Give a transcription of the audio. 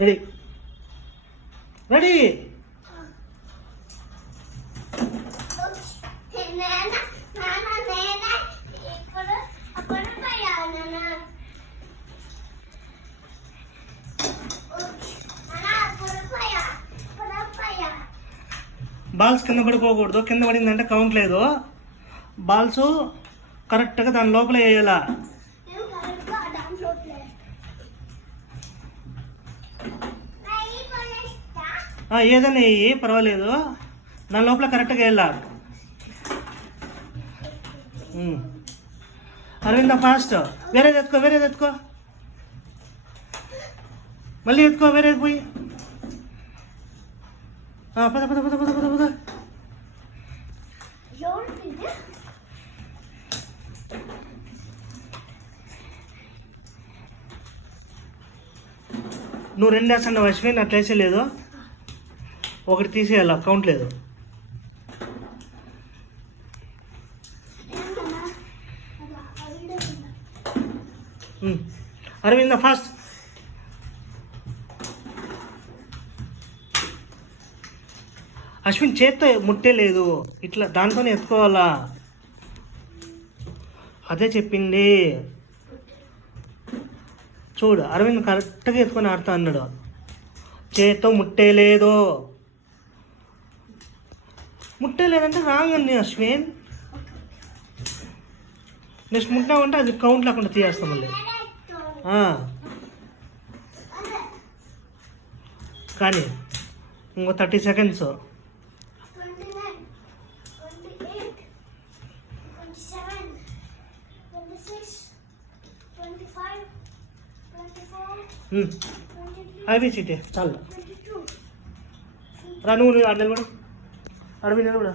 Ready ready. Balls కింద పడిపోకూడదు. కింద పడిందంటే కౌంట్ లేదు. బాల్స్ కరెక్ట్గా దాని లోపల వేయాలా. ఏదైనా వేయి, పర్వాలేదు. దాని లోపల కరెక్ట్గా వేయాలా. అరవింద ఫాస్ట్. వేరేది ఎత్తుకో. మళ్ళీ ఎత్తుకో, వేరేది పోయి. పద. నువ్వు 2 వేస్తున్నావు అశ్విన్, అట్లా వేసేయలేదు. 1 తీసేయాలి, కౌంట్ లేదు. అరవింద ఫాస్ట్. అశ్విన్ చేత్తో ముట్టే లేదు, ఇట్లా దాంతోనే ఎత్తుకోవాలా. అదే చెప్పింది. చూడు, అరవింద్ కరెక్ట్గా ఎత్తుకొని ఆడుతా అన్నాడు. చేత్తో ముట్టేలేదు. ముట్టేలేదంటే రాంగ్ అండి అశ్విన్. నెక్స్ట్ ముట్టినామంటే అది కౌంట్ లేకుండా తీయేస్తాం మళ్ళీ. కానీ ఇంకో 30 సెకండ్స్. అవి చీటే చాలు. రా, నువ్వు ఆడ నిలబడు. అడవి నిలబడా.